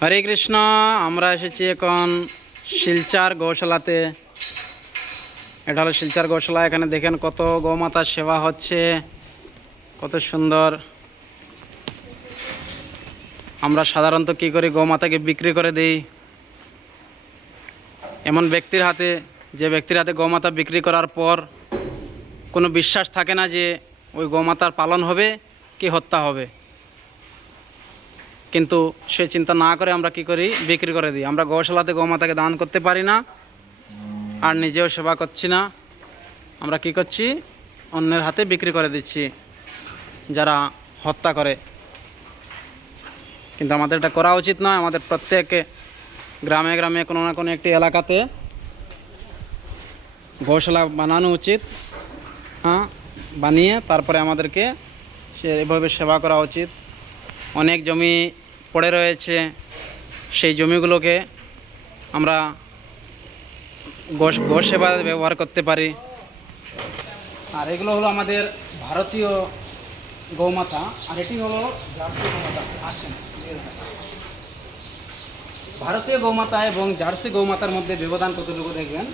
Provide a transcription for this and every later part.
হরে কৃষ্ণ। আমরা এসেছি এখন শিলচর গৌশালাতে। এটা হলো শিলচর গৌশালা। এখানে দেখেন কত গৌমাতার সেবা হচ্ছে, কত সুন্দর। আমরা সাধারণত কি করি, গৌমাতাকে বিক্রি করে দিই এমন ব্যক্তির হাতে, যে ব্যক্তির হাতে গৌমাতা বিক্রি করার পর কোনো বিশ্বাস থাকে না যে ওই গৌমাতার পালন হবে কি হত্যা হবে। কিন্তু সে চিন্তা না করে আমরা কি করি, বিক্রি করে দিই। আমরা গৌশালাতে গৌমাতাকে দান করতে পারি না, আর নিজেও সেবা করছি না। আমরা কি করছি, অন্যের হাতে বিক্রি করে দিচ্ছি, যারা হত্যা করে। কিন্তু আমাদের এটা করা উচিত নয়। আমাদের প্রত্যেক গ্রামে গ্রামে কোনো না কোনো একটি এলাকাতে গৌশালা বানানো উচিত। বানিয়ে তারপরে আমাদেরকে এভাবে সেবা করা উচিত। অনেক জমি পড়ে রয়েছে, সেই জমিগুলোকে আমরা গো সেবায় ব্যবহার করতে পারি। আর এগুলো হলো আমাদের ভারতীয় গৌমাতা, আর এটি হলো জার্সি গৌমাতা। আসেন, ভারতীয় গৌমাতা এবং জার্সি গৌমাতার মধ্যে ব্যবধান কতটুকু দেখবেন।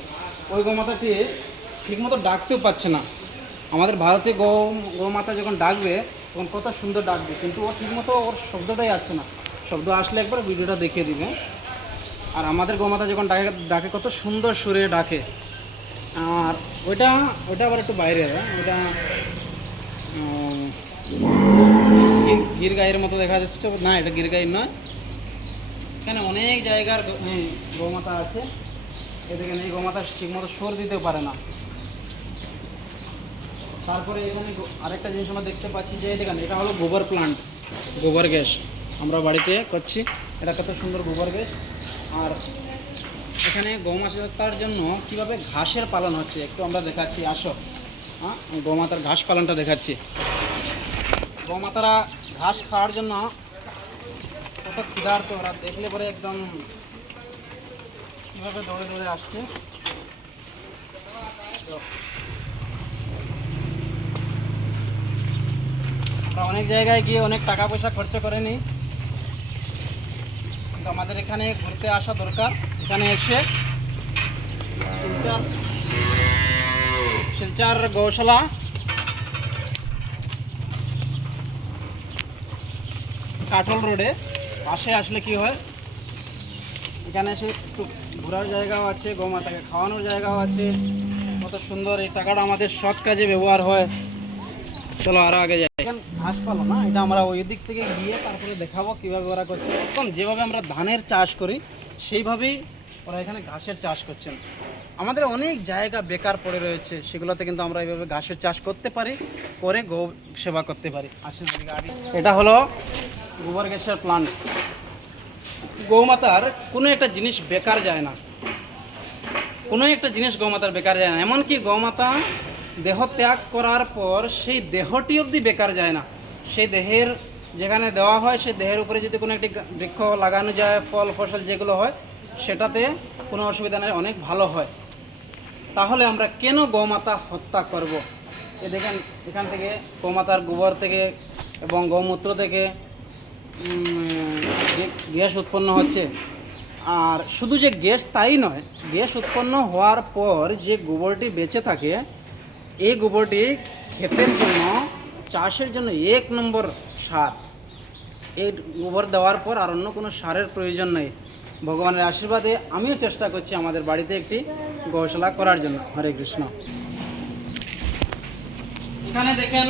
ওই গৌমাতাটি ঠিকমতো ডাকতেও পাচ্ছে না। আমাদের ভারতীয় গৌমাতা যখন ডাকবে তখন কত সুন্দর ডাকবে, কিন্তু ও ঠিকমতো ওর শব্দটাই আসছে না। শব্দ আসলে একবার ভিডিওটা দেখিয়ে দিবে। আর আমাদের গৌমাতা যখন ডাকে কত সুন্দর সুরে ডাকে। আর ওইটা আবার একটু বাইরে, ওইটা গির গাইয়ের মতো দেখা যাচ্ছে না। এটা গির গাইয়ের নয়। এখানে অনেক জায়গার গৌমাতা আছে। এদিকে এই গৌমাতা ঠিকমতো সুর দিতেও পারে না। তারপরে এখানে আরেকটা জিনিস আমরা দেখতে পাচ্ছি যে দেখেন, এটা হলো গোবর প্লান্ট, গোবর গ্যাস আমরা বাড়িতে করছি। এটা কত সুন্দর গোবর গ্যাস। আর এখানে গৌমাতার জন্য কিভাবে ঘাসের পালন হচ্ছে একটু আমরা দেখাচ্ছি। আসো, গৌমাতার ঘাস পালনটা দেখাচ্ছি। গৌমাতারা ঘাস খাওয়ার জন্য কত ক্ষুধার্ত, ওরা দেখলে পরে একদম কীভাবে দৌড়ে দৌড়ে আসছে। আমরা অনেক জায়গায় গিয়ে অনেক টাকা পয়সা খরচ করে নিই, কিন্তু আমাদের এখানে ঘুরতে আসা দরকার। এখানে এসে শিলচর গৌশালা কাঠল রোডে পাশে আসলে কি হয়, এখানে এসে একটু ঘোরার জায়গাও আছে, গৌমাতাকে খাওয়ানোর জায়গাও আছে। কত সুন্দর। এই টাকাটা আমাদের সৎ কাজে ব্যবহার হয়। চলো আরও আগে যাই। এখন ঘাস পালো না, এটা আমরা ওই দিক থেকে গিয়ে তারপরে দেখাবো কীভাবে ওরা করছে। এখন যেভাবে আমরা ধানের চাষ করি সেইভাবেই ওরা এখানে ঘাসের চাষ করছেন। আমাদের অনেক জায়গা বেকার পড়ে রয়েছে, সেগুলোতে কিন্তু আমরা এইভাবে ঘাসের চাষ করতে পারি, করে গৌ সেবা করতে পারি। আসেন গাড়ি। এটা হলো গোবর গ্যাসের প্লান্ট। গৌমাতার কোনো একটা জিনিস বেকার যায় না, কোনো একটা জিনিস গৌমাতার বেকার যায় না। এমনকি গৌমাতা দেহ ত্যাগ করার পর সেই দেহটি অবধি বেকার যায় না। সেই দেহের যেখানে দেওয়া হয়, সেই দেহের উপরে যদি কোনো একটি বৃক্ষ লাগানো যায়, ফল ফসল যেগুলো হয়, সেটাতে কোনো অসুবিধা নেই, অনেক ভালো হয়। তাহলে আমরা কেন গৌমাতা হত্যা করব? এ দেখেন, এখান থেকে গৌমাতার গোবর থেকে এবং গৌমূত্র থেকে গ্যাস উৎপন্ন হচ্ছে। আর শুধু যে গ্যাস তাই নয়, গ্যাস উৎপন্ন হওয়ার পর যে গোবরটি বেঁচে থাকে, এই গোবরটি ক্ষেতের জন্য, চাষের জন্য 1 নম্বর সার। এই গোবর দেওয়ার পর আর অন্য কোনো সারের প্রয়োজন নেই। ভগবানের আশীর্বাদে আমিও চেষ্টা করছি আমাদের বাড়িতে একটি গৌশালা করার জন্য। হরে কৃষ্ণ। এখানে দেখেন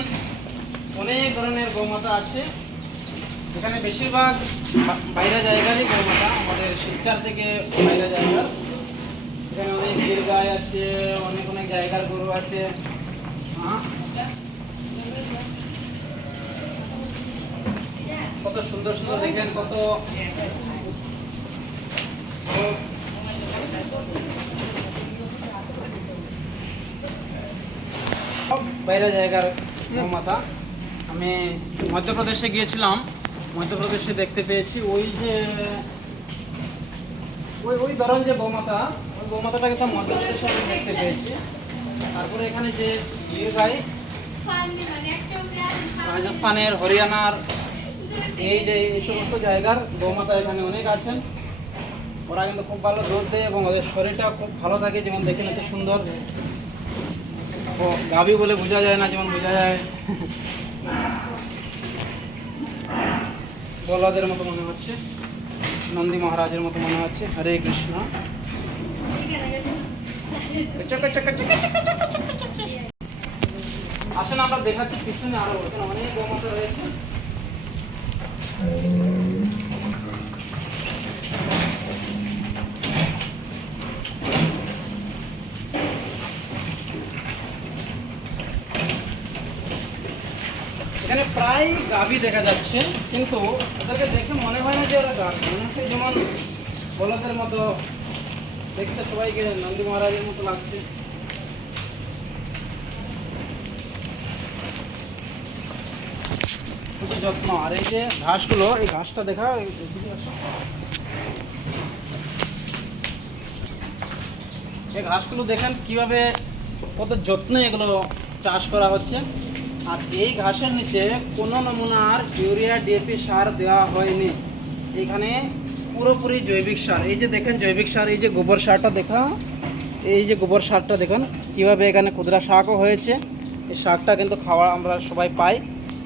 অনেক ধরনের গৌমাতা আছে। এখানে বেশিরভাগ বাইরে জায়গারই গৌমাতা, আমাদের শিলচর থেকে বাইরে জায়গার। এখানে অনেক গির গাই আছে, অনেক অনেক জায়গার গরু আছে। কত সুন্দর সুন্দর দেখেন, কত বাইরে জায়গার গৌমাতা। আমি মধ্যপ্রদেশে গিয়েছিলাম, মধ্যপ্রদেশে দেখতে পেয়েছি ওই যে ওই ধরন যে গৌমাতা, ওই গৌমাতাটাকে তো মধ্যপ্রদেশে আমি দেখতে পেয়েছি। তারপরে এখানে যে গির গাই, রাজস্থানের, হরিয়ানার এই যে এই সমস্ত জায়গার গৌমাতা এখানে অনেক আছেন। ওরা কিন্তু খুব ভালো দুধ দেয় এবং ওদের শরীরটা খুব ভালো থাকে। যেমন দেখেন এত সুন্দর, ও গাভী বলে বোঝা যায় না, যেমন বোঝা যায় বলদের মতো মনে হচ্ছে, নন্দী মহারাজের মতো মনে হচ্ছে। হরে কৃষ্ণ। আসেন আমরা দেখাচ্ছি পিছনে আরো অনেক গৌমাতা রয়েছে। এখানে প্রায় গাভী দেখা যাচ্ছে, কিন্তু ওদেরকে দেখে মনে হয় না যে ওরা গাভী, মনে হচ্ছে যেমন বলদের মতো দেখতে, সবাইকে নন্দী মহারাজের মতো লাগছে। খুবই যত্ন। আর এই যে ঘাসগুলো, এই ঘাসটা দেখা, এই ঘাসগুলো দেখেন কিভাবে কত যত্নে এগুলো চাষ করা হচ্ছে। আর এই ঘাসের নিচে কোনো নমুনার ইউরিয়া ডিএপি সার দেওয়া হয়নি, এখানে পুরোপুরি জৈবিক সার। এই যে দেখেন জৈবিক সার, এই যে গোবর সারটা দেখা, এই যে গোবর সারটা দেখুন কীভাবে এখানে ক্ষুদ্রা শাকও হয়েছে। এই শাকটা কিন্তু খাওয়া আমরা সবাই পাই।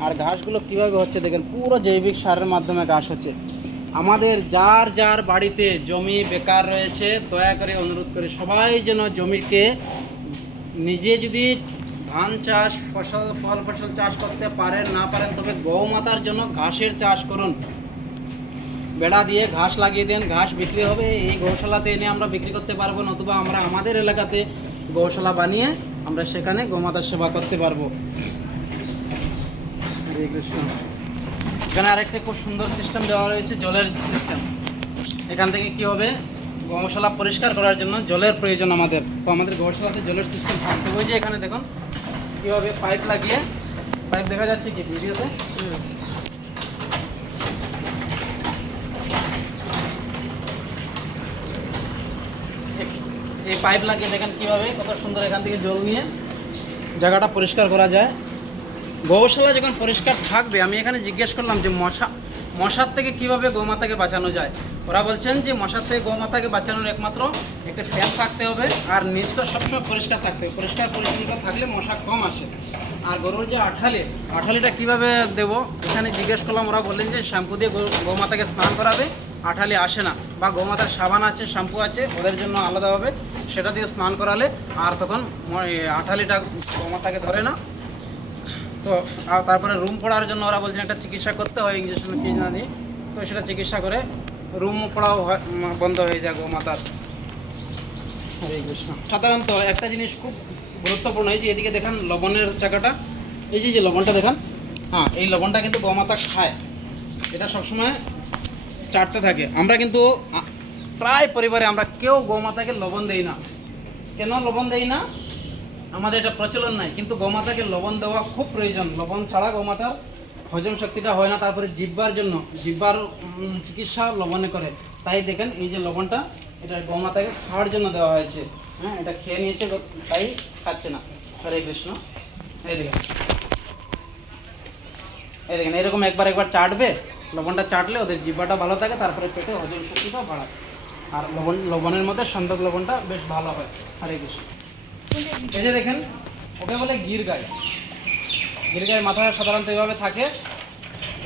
আর ঘাসগুলো কীভাবে হচ্ছে দেখেন, পুরো জৈবিক সারের মাধ্যমে ঘাস হচ্ছে। আমাদের যার যার বাড়িতে জমি বেকার রয়েছে, দয়া করে অনুরোধ করে সবাই যেন জমিকে নিজে যদি ধান চাষ, ফল ফসল চাষ করতে পারেন না পারেন, তবে গৌমাতার জন্য ঘাসের চাষ করুন। বেড়া দিয়ে ঘাস লাগিয়ে দেন, ঘাস বিক্রি হবে, এই গৌশালাতে এনে আমরা বিক্রি করতে পারবো, নতুবা আমরা আমাদের এলাকাতে গৌশালা বানিয়ে আমরা সেখানে গৌমাতার সেবা করতে পারবো। হরে কৃষ্ণ। এখানে আরেকটা খুব সুন্দর সিস্টেম দেওয়া রয়েছে, জলের সিস্টেম। এখান থেকে কি হবে, গৌশালা পরিষ্কার করার জন্য জলের প্রয়োজন আমাদের, তো আমাদের গৌশালাতে জলের সিস্টেম থাকতে হবে। যে এখানে দেখুন কীভাবে পাইপ লাগিয়ে, পাইপ দেখা যাচ্ছে কি ভিডিওতে, এই পাইপ লাগিয়ে দেখেন কীভাবে কত সুন্দর এখান থেকে জল নিয়ে জায়গাটা পরিষ্কার করা যায়। গৌশালা যখন পরিষ্কার থাকবে, আমি এখানে জিজ্ঞেস করলাম যে মশার থেকে কিভাবে গৌমাতাকে বাঁচানো যায়। ওরা বলছেন যে মশার থেকে গৌমাতাকে বাঁচানোর একমাত্র একটা ফ্যান থাকতে হবে, আর নিচটা সবসময় পরিষ্কার থাকতে হবে। পরিষ্কার পরিচ্ছন্নতা থাকলে মশা কম আসে। আর গরুর যে আঠালিটা কিভাবে দেব, এখানে জিজ্ঞেস করলাম, ওরা বললেন যে শ্যাম্পু দিয়ে গৌমাতাকে স্নান করাবে, আঠালি আসে না। বা গৌমাতার সাবান আছে, শ্যাম্পু আছে, ওদের জন্য আলাদাভাবে সেটা দিয়ে স্নান করালে আর তখন আঠালিটা গৌমাতাকে ধরে না। তো তারপরে রুম পড়ার জন্য ওরা বলছেন একটা চিকিৎসা করতে হয়, ইঞ্জেকশন কি জানি, তো সেটা চিকিৎসা করে রুম পড়াও বন্ধ হয়ে যায় গৌমাতার। হরে কৃষ্ণ। সাধারণত একটা জিনিস খুব গুরুত্বপূর্ণ, এই যে এদিকে দেখান লবণের চাকাটা, এই যে লবণটা দেখান, হ্যাঁ এই লবণটা কিন্তু গৌমাতা খায়, এটা সবসময় চাটতে থাকে। আমরা কিন্তু প্রায় পরিবারে আমরা কেউ গৌমাতাকে লবণ দেই না। কেন লবণ দেই না? আমাদের এটা প্রচলন নাই, কিন্তু গৌমাতাকে লবণ দেওয়া খুব প্রয়োজন। লবণ ছাড়া গৌমাতার হজম শক্তিটা হয় না। তারপরে জিহ্বার জন্য, জিহ্বার চিকিৎসা লবণে করে। তাই দেখেন এই যে লবণটা, এটা গৌমাতাকে খাওয়ার জন্য দেওয়া হয়েছে। হ্যাঁ, এটা খেয়ে নিয়েছে তাই খাচ্ছে না। হরে কৃষ্ণ। এই দেখেন, এই দেখেন এরকম একবার চাটবে, লবণটা চাটলে ওদের জিহ্বাটা ভালো থাকে, তারপরে পেটে হজম শক্তিটাও বাড়ায়। আর লবণের মধ্যে সন্দক লবণটা বেশ ভালো হয়। হরে কৃষ্ণ। এই যে দেখেন, ওকে বলে গির গাই। গির গায়ের মাথা সাধারণত এভাবে থাকে।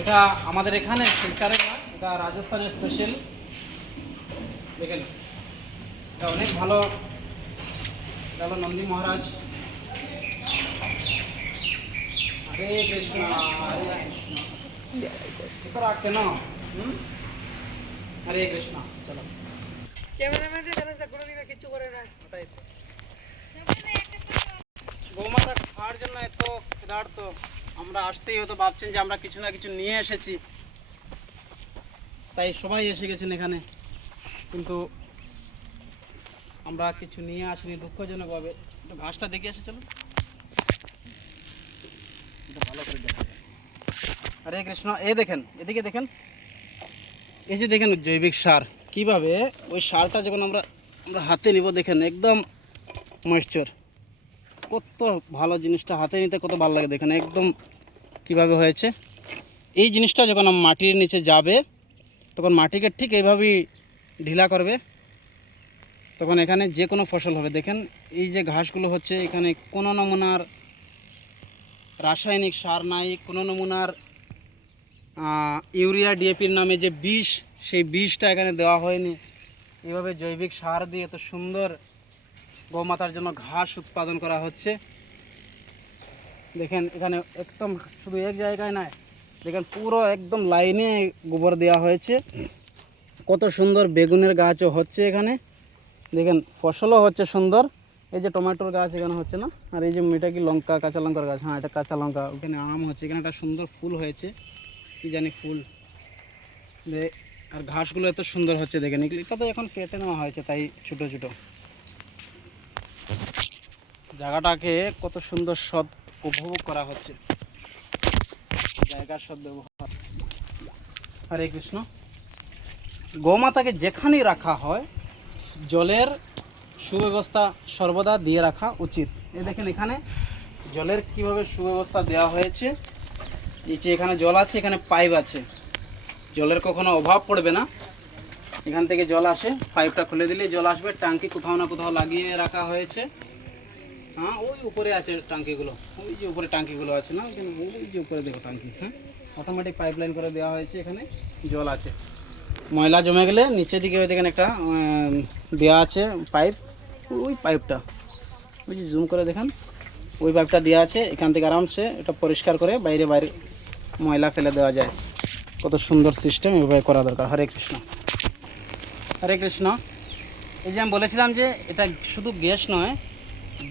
এটা আমাদের এখানে শিলচরে না, এটা রাজস্থানের স্পেশাল। দেখেন এটা অনেক ভালো। এটা হলো নন্দী মহারাজ। হরে কৃষ্ণ, হরে কৃষ্ণ। কেন হরে কৃষ্ণ। চলো কিছু করে না, ওটাই তো। গৌমাতা খাওয়ার জন্য এত ক্ষুধার্ত, আমরা আসতেই হয়তো ভাবছেন যে আমরা কিছু না কিছু নিয়ে এসেছি, তাই সবাই এসে গেছেন এখানে, কিন্তু আমরা কিছু নিয়ে আসিনি দুঃখজনকভাবে। একটু ঘাসটা দেখে এসে চলুন, ভালো করে দেখা যায়। হরে কৃষ্ণ। এই দেখেন, এদিকে দেখেন, এই যে দেখেন জৈবিক সার কিভাবে, ওই সারটা যখন আমরা হাতে নিব, দেখেন একদম ময়েশ্চার, কত ভালো জিনিসটা হাতে নিতে কত ভালো লাগে। দেখেন একদম কিভাবে হয়েছে, এই জিনিসটা যখন মাটির নিচে যাবে তখন মাটিকে ঠিক এইভাবেই ঢিলা করবে, তখন এখানে যে কোনো ফসল হবে। দেখেন এই যে ঘাসগুলো হচ্ছে, এখানে কোনো নমুনার রাসায়নিক সার নাই, কোনো নমুনার ইউরিয়া ডিএপির নামে যে বিষ, সেই বিষটা এখানে দেওয়া হয়নি। এইভাবে জৈবিক সার দিয়ে এত সুন্দর গৌমাতার জন্য ঘাস উৎপাদন করা হচ্ছে। দেখেন এখানে একদম শুধু এক জায়গায় নয়, দেখেন পুরো একদম লাইনে গোবর দেওয়া হয়েছে। কত সুন্দর বেগুনের গাছও হচ্ছে এখানে, দেখেন ফসলও হচ্ছে সুন্দর। এই যে টমেটোর গাছ এখানে হচ্ছে না, আর এই যে এটা কি লঙ্কা, কাঁচা লঙ্কার গাছ, হ্যাঁ এটা কাঁচা লঙ্কা। ওখানে আম হচ্ছে, এখানে একটা সুন্দর ফুল হয়েছে, কি জানি ফুল। আর ঘাসগুলো এত সুন্দর হচ্ছে দেখেন, এটা তো এখন কেটে নেওয়া হয়েছে, তাই ছোটো ছোটো। জায়গাটাকে কত সুন্দর সদ উপভোগ করা হচ্ছে, জায়গার সদ ব্যবহার। হরে কৃষ্ণ। গৌমাতাকে যেখানেই রাখা হয় জলের সুব্যবস্থা সর্বদা দিয়ে রাখা উচিত। এই দেখেন এখানে জলের কিভাবে সুব্যবস্থা দেওয়া হয়েছে। এই যে এখানে জল আছে, এখানে পাইপ আছে, জলের কখনো অভাব পড়বে না। এখান থেকে জল আসে, পাইপটা খুলে দিলে জল আসবে। ট্যাঙ্কি কোথাও না কোথাও লাগিয়ে রাখা হয়েছে। হ্যাঁ ওই উপরে আছে ট্যাঙ্কিগুলো, ওই যে উপরে ট্যাঙ্কিগুলো আছে না, ওই যে উপরে দেখো ট্যাঙ্কি। হ্যাঁ অটোমেটিক পাইপলাইন করে দেওয়া হয়েছে, এখানে জল আছে। ময়লা জমে গেলে নিচের দিকে ওই দেখেন একটা দেওয়া আছে পাইপ, ওই পাইপটা ওই যে জুম করে দেখেন, ওই পাইপটা দেওয়া আছে। এখান থেকে আরামসে এটা পরিষ্কার করে বাইরে বাইরে ময়লা ফেলে দেওয়া যায়। কত সুন্দর সিস্টেম, এভাবে করা দরকার। হরে কৃষ্ণ। হরে কৃষ্ণ। এই যে আমি বলেছিলাম যে এটা শুধু গ্যাস নয়,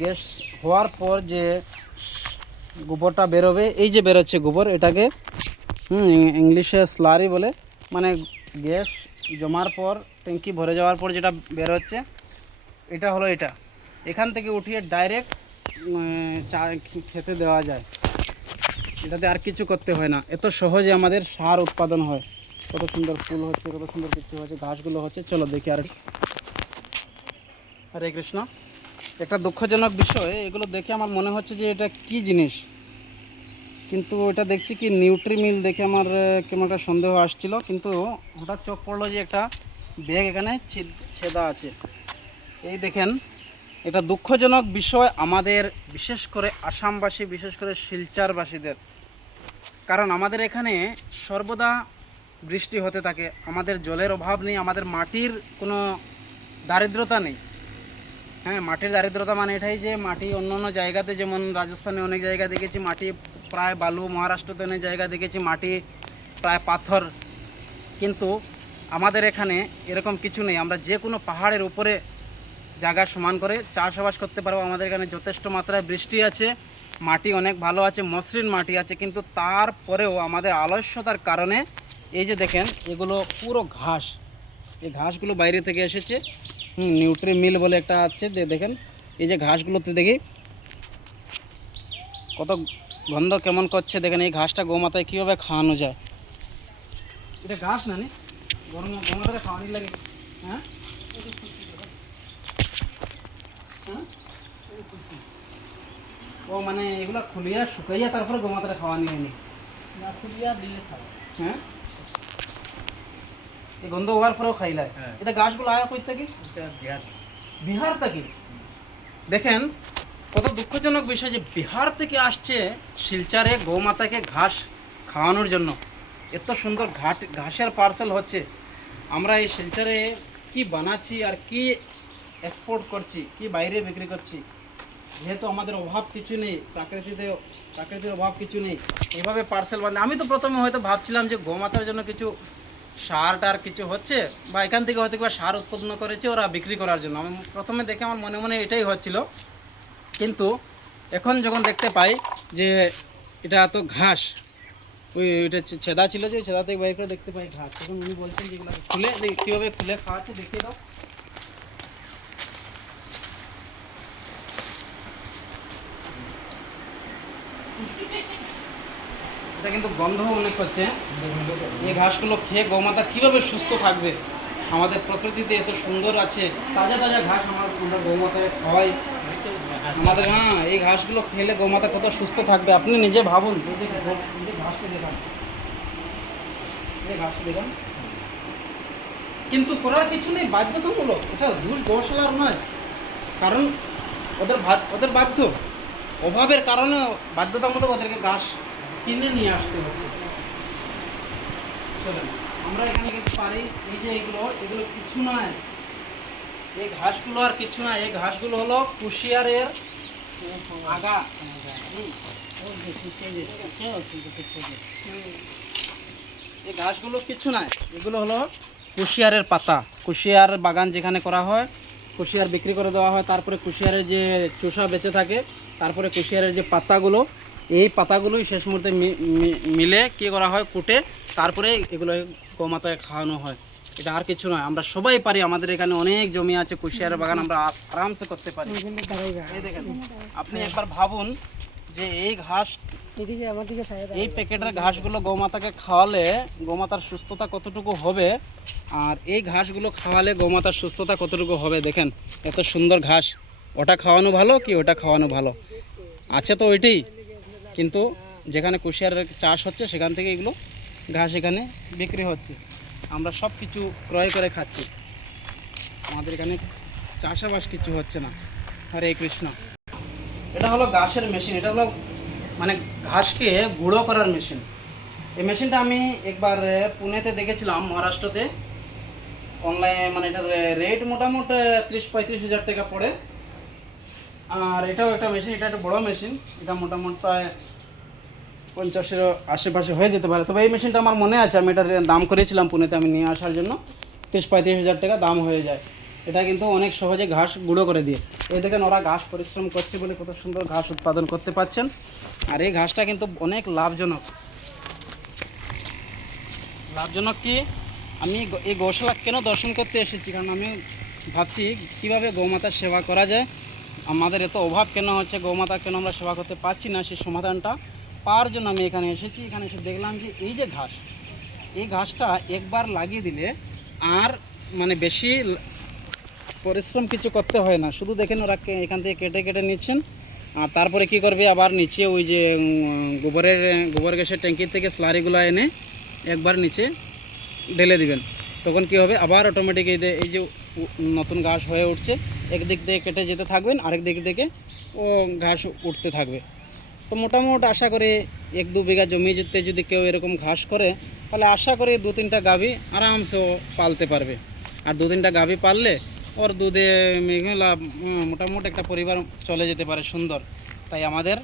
গ্যাস হওয়ার পর যে গোবরটা বেরোবে, এই যে বেরোচ্ছে গোবর, এটাকে ইংলিশে স্লারি বলে। মানে গ্যাস জমার পর ট্যাঙ্কি ভরে যাওয়ার পর যেটা বেরোচ্ছে, এটা হলো এটা। এখান থেকে উঠিয়ে ডাইরেক্ট চা খেতে দেওয়া যায়, এটাতে আর কিছু করতে হয় না। এত সহজে আমাদের সার উৎপাদন হয়। কত সুন্দর ফুল হচ্ছে, কত সুন্দর কিছু হচ্ছে, ঘাসগুলো হচ্ছে। চলো দেখি আর। হরে কৃষ্ণ। একটা দুঃখজনক বিষয়, এগুলো দেখে আমার মনে হচ্ছে যে এটা কি জিনিস, কিন্তু এটা দেখছি কি নিউট্রি মিল, দেখে আমার কেমন একটা সন্দেহ আসছিল। কিন্তু হঠাৎ চোখ পড়লো যে একটা ব্যাগ এখানে ছেদা আছে। এই দেখেন, এটা দুঃখজনক বিষয় আমাদের, বিশেষ করে আসামবাসী, বিশেষ করে শিলচরবাসীদের। কারণ আমাদের এখানে সর্বদা বৃষ্টি হতে থাকে, আমাদের জলের অভাব নেই, আমাদের মাটির কোনো দারিদ্রতা নেই। হ্যাঁ মাটির দারিদ্রতা মানে এটাই যে মাটি অন্য অন্য জায়গাতে, যেমন রাজস্থানে অনেক জায়গা দেখেছি মাটি প্রায় বালু, মহারাষ্ট্রতে অনেক জায়গা দেখেছি মাটি প্রায় পাথর, কিন্তু আমাদের এখানে এরকম কিছু নেই। আমরা যে কোনো পাহাড়ের উপরে জায়গা সমান করে চাষাবাস করতে পারবো। আমাদের এখানে যথেষ্ট মাত্রায় বৃষ্টি আছে, মাটি অনেক ভালো আছে, মসৃণ মাটি আছে, কিন্তু তারপরেও আমাদের আলস্যতার কারণে এই যে দেখেন এগুলো পুরো ঘাস, এই ঘাসগুলো বাইরে থেকে এসেছে। নিউট্রি মিল বলে একটা আছে, দেখেন এই যে ঘাসগুলোতে দেখি কত গন্ধ কেমন করছে। দেখেন এই ঘাসটা গোমাতায় কীভাবে খাওয়ানো যায়। এটা ঘাস না গোমাতাকে খাওয়ানি লাগে। হ্যাঁ ও মানে এগুলা খুলিয়া শুকাইয়া তারপরে গোমাতারে খাওয়ানি হয়নি, খুলিয়া দিলে খাওয়া। হ্যাঁ এই গন্ধ হওয়ার পরেও খাইলায়। এটা ঘাসগুলো আয়া কই থেকে? বিহার থেকে। দেখেন কত দুঃখজনক বিষয় যে বিহার থেকে আসছে শিলচরে গৌমাতাকে ঘাস খাওয়ানোর জন্য। এত সুন্দর ঘাসের পার্সেল হচ্ছে। আমরা এই শিলচরে কি বানাচ্ছি আর কি এক্সপোর্ট করছি, কি বাইরে বিক্রি করছি। যেহেতু আমাদের অভাব কিছু নেই, প্রাকৃতিক অভাব কিছু নেই, এইভাবে পার্সেল বাঁধে। আমি তো প্রথমে হয়তো ভাবছিলাম যে গৌমাতার জন্য কিছু সার টার কিছু হচ্ছে, বা এখান থেকে হয়তো সার উৎপন্ন করেছে ওরা বিক্রি করার জন্য। আমি প্রথমে দেখে আমার মনে মনে এটাই হচ্ছিল, কিন্তু এখন যখন দেখতে পাই যে এটা তো ঘাস, ওই এটা ছেদা ছিল, যে ছেদা থেকে বাইর করে দেখতে পাই ঘাস। তখন উনি বলছেন যেগুলো খুলে কীভাবে খুলে খাওয়াচ্ছে দেখিয়ে দাও। এটা কিন্তু গন্ধ অনেক হচ্ছে। এই ঘাসগুলো খেয়ে গৌমাতা কীভাবে সুস্থ থাকবে। আমাদের প্রকৃতিতে এত সুন্দর আছে, তাজা তাজা ঘাস আমরা গৌমাতাকে খাওয়াই আমাদের। হ্যাঁ এই ঘাসগুলো খেলে গৌমাতা কত সুস্থ থাকবে, আপনি নিজে ভাবুন। নিজে ঘাসকে দেখান, এই ঘাসটা দেখুন, কিন্তু করার কিছু নেই, বাধ্যতামূলক, এটা দুষ গৌশালার নয়, কারণ ওদের বাধ্য, অভাবের কারণে বাধ্যতামূলক ওদেরকে ঘাস কিনে নিয়ে আসতে হচ্ছে। চলেন আমরা এখানে কিন্তু পারি, এই যে এগুলো কিছু নয়, এই ঘাসগুলো আর কিছু না, এই ঘাসগুলো হলো কুশিয়ারের আগা। এই ঘাসগুলো কিছু নাই, এগুলো হলো কুশিয়ারের পাতা। কুশিয়ার বাগান যেখানে করা হয়, কুশিয়ার বিক্রি করে দেওয়া হয়, তারপরে কুশিয়ারের যে চোষা বেঁচে থাকে, তারপরে কুশিয়ারের যে পাতাগুলো, এই পাতাগুলোই শেষ মুহূর্তে মিলে কী করা হয়, কুটে তারপরে এগুলো গোমাতায় খাওয়ানো হয়। এটা আর কিছু নয়, আমরা সবাই পারি, আমাদের এখানে অনেক জমি আছে, কুশিয়ারের বাগান আমরা আরামসে করতে পারি। এই দেখেন, আপনি একবার ভাবুন যে এই ঘাস, এই প্যাকেটের ঘাসগুলো গৌমাতাকে খাওয়ালে গৌমাতার সুস্থতা কতটুকু হবে, আর এই ঘাসগুলো খাওয়ালে গৌমাতার সুস্থতা কতটুকু হবে। দেখেন এত সুন্দর ঘাস, ওটা খাওয়ানো ভালো কি ওটা খাওয়ানো ভালো, আছে তো ওইটাই, কিন্তু যেখানে কুশিয়ারের চাষ হচ্ছে সেখান থেকে এগুলো ঘাস এখানে বিক্রি হচ্ছে, আমরা সব কিছু ক্রয় করে খাচ্ছি, আমাদের এখানে চাষাবাস কিছু হচ্ছে না। হরে কৃষ্ণ। এটা হলো ঘাসের মেশিন, এটা হলো মানে ঘাসকে গুঁড়ো করার মেশিন। এই মেশিনটা আমি একবার পুনেতে দেখেছিলাম, মহারাষ্ট্রতে, অনলাইনে, মানে এটার রেট মোটামুটি 30-35 হাজার টাকা পড়ে। আর এটাও একটা মেশিন, এটা একটা বড়ো মেশিন, এটা মোটামুটি প্রায় 50-এর আশেপাশে হয়ে যেতে পারে। তবে এই মেশিনটা আমার মনে আছে, আমি এটার দাম করেছিলাম পুনেতে, আমি নিয়ে আসার জন্য 30-35 হাজার টাকা দাম হয়ে যায়। এটা কিন্তু অনেক সহজে ঘাস গুঁড়ো করে দিয়ে, এই দেখেন ওরা ঘাস পরিশ্রম করছে বলে কত সুন্দর ঘাস উৎপাদন করতে পারছেন। আর এই ঘাসটা কিন্তু অনেক লাভজনক। লাভজনক কি, আমি এই গৌশালা কেন দর্শন করতে এসেছি, কারণ আমি ভাবছি কীভাবে গৌমাতার সেবা করা যায়, আমাদের এত অভাব কেন হচ্ছে, গৌমাতা কেন আমরা সেবা করতে পারছি না, সেই সমাধানটা পাওয়ার জন্য আমি এখানে এসেছি। এখানে এসে দেখলাম যে এই যে ঘাস, এই ঘাসটা একবার লাগিয়ে দিলে আর মানে বেশি পরিশ্রম কিছু করতে হয় না, শুধু দেখেন ওরা এখান থেকে কেটে কেটে নিচ্ছেন, আর তারপরে কি করবে, আবার নিচে ওই যে গোবর গ্যাসের ট্যাঙ্কির থেকে স্লারিগুলো এনে একবার নিচে ঢেলে দিবেন, তখন কি হবে, আবার অটোমেটিক এই যে নতুন ঘাস হয়ে উঠছে, একদিক দিয়ে কেটে যেতে থাকবেন, আরেক দিক থেকে ও ঘাস উঠতে থাকবে। তো মোটামুটি আশা করি 1-2 বিঘা জমিতে যদি কেউ এরকম ঘাস করে, তাহলে আশা করি 2-3টা গাভী আরামসে পালতে পারবে। আর 2-3টা গাভী পাললে ওর দুধে মেঘলা মোটামুটি একটা পরিবার চলে যেতে পারে সুন্দর। তাই আমাদের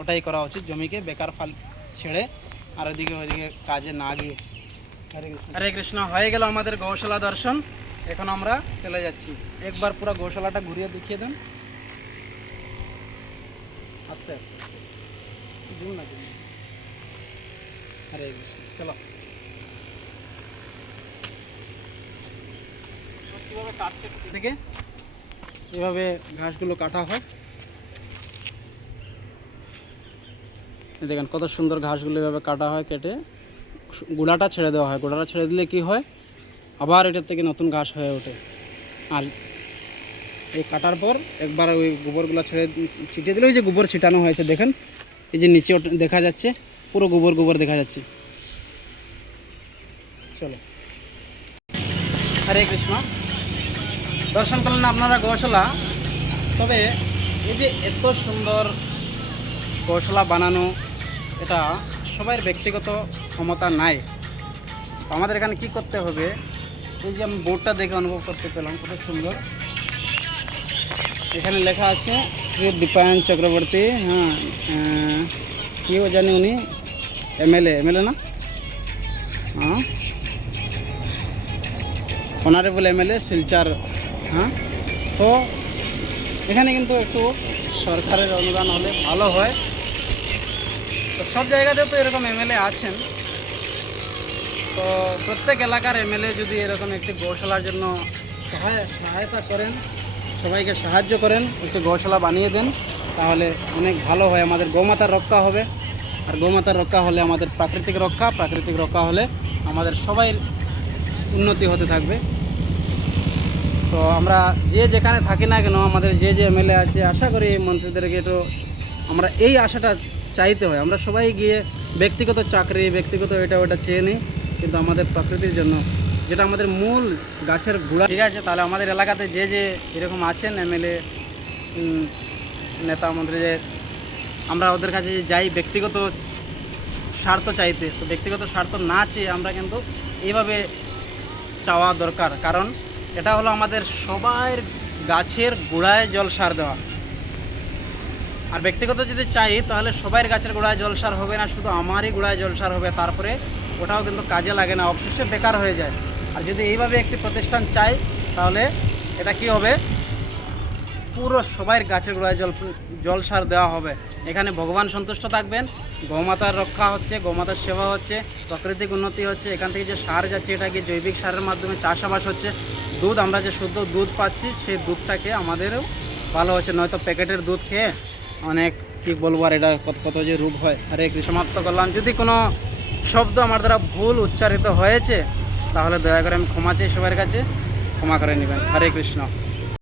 ওটাই করা উচিত, জমিকে বেকার ফাল ছেড়ে আর ওইদিকে কাজে না গিয়ে। হরে কৃষ্ণ। হয়ে গেল আমাদের গৌশালা দর্শন, এখন আমরা চলে যাচ্ছি। একবার পুরো গৌশালাটা ঘুরিয়ে দেখিয়ে দেন, আস্তে আস্তে জুম না। হরে কৃষ্ণ, চলো। কীভাবে কাটছে থেকে, এভাবে ঘাসগুলো কাটা হয়, দেখেন কত সুন্দর ঘাসগুলো এভাবে কাটা হয়, কেটে গুঁড়াটা ছেড়ে দেওয়া হয়। গুঁড়াটা ছেড়ে দিলে কি হয়, আবার এটার থেকে নতুন ঘাস হয়ে ওঠে। আর এই কাটার পর একবার ওই গোবরগুলো ছিটিয়ে দিলে, ওই যে গোবর ছিটানো হয়েছে দেখেন, এই যে নিচে দেখা যাচ্ছে পুরো গোবর দেখা যাচ্ছে। চলো, হরে কৃষ্ণ। দর্শন করলেন আপনারা গৌশালা। তবে এই যে এত সুন্দর গৌশালা বানানো, এটা সবার ব্যক্তিগত ক্ষমতা নাই। আমাদের এখানে কি করতে হবে, এই যে আমি বোর্ডটা দেখে অনুভব করতে পেলাম কত সুন্দর, এখানে লেখা আছে শ্রী দীপায়ন চক্রবর্তী। হ্যাঁ, কেউ জানি উনি এমএলএ না, হ্যাঁ, অনারেবল এমএলএ শিলচর। হ্যাঁ, তো এখানে কিন্তু একটু সরকারের অনুদান হলে ভালো হয়। তো সব জায়গাতেও তো এরকম এমএলএ আছেন, তো প্রত্যেক এলাকার এমএলএ যদি এরকম একটি গৌশালার জন্য সহায়তা করেন, সবাইকে সাহায্য করেন, একটু গৌশালা বানিয়ে দেন, তাহলে অনেক ভালো হয়। আমাদের গৌমাতার রক্ষা হবে, আর গৌমাতার রক্ষা হলে আমাদের প্রাকৃতিক রক্ষা হলে আমাদের সবাই উন্নতি হতে থাকবে। তো আমরা যে যেখানে থাকি না কেন, আমাদের যে এমএলএ আছে, আশা করি মন্ত্রীদেরকে একটু আমরা এই আশাটা চাইতে হয়। আমরা সবাই গিয়ে ব্যক্তিগত চাকরি, ব্যক্তিগত এটা ওটা চেয়ে নিই, কিন্তু আমাদের প্রকৃতির জন্য, যেটা আমাদের মূল গাছের গোড়া। ঠিক আছে, তাহলে আমাদের এলাকাতে যে যে এরকম আছেন এমএলএ, নেতা মন্ত্রী, যে আমরা ওদের কাছে যাই ব্যক্তিগত স্বার্থ চাইতে, তো ব্যক্তিগত স্বার্থ না চেয়ে আমরা কিন্তু এইভাবে চাওয়া দরকার, কারণ এটা হলো আমাদের সবার গাছের গোড়ায় জল সার দেওয়া। আর ব্যক্তিগত যদি চাই তাহলে সবাই গাছের গোড়ায় জল সার হবে না, শুধু আমারই গোড়ায় জল সার হবে, তারপরে ওটাও কিন্তু কাজে লাগে না, অবশেষে বেকার হয়ে যায়। আর যদি এইভাবে একটি প্রতিষ্ঠান চাই তাহলে এটা কি হবে, পুরো সবাই গাছের গোড়ায় জল সার দেওয়া হবে। এখানে ভগবান সন্তুষ্ট থাকবেন, গৌমাতার রক্ষা হচ্ছে, গৌমাতার সেবা হচ্ছে, প্রাকৃতিক উন্নতি হচ্ছে। এখান থেকে যে সার যাচ্ছে এটা কি জৈবিক সারের মাধ্যমে চাষাবাস হচ্ছে, দুধ আমরা যে শুদ্ধ দুধ পাচ্ছি সেই দুধটাকে আমাদেরও ভালো হচ্ছে, নয়তো প্যাকেটের দুধ খেয়ে অনেক কী বলবো আর এটা কত কত যে রোগ হয়। হরে কৃষ্ণ, সমাপ্ত করলাম। যদি কোনো শব্দ আমার দ্বারা ভুল উচ্চারিত হয়েছে তাহলে দয়া করে আমি ক্ষমা চাই, সবার কাছে ক্ষমা করে নেবেন। হরে কৃষ্ণ।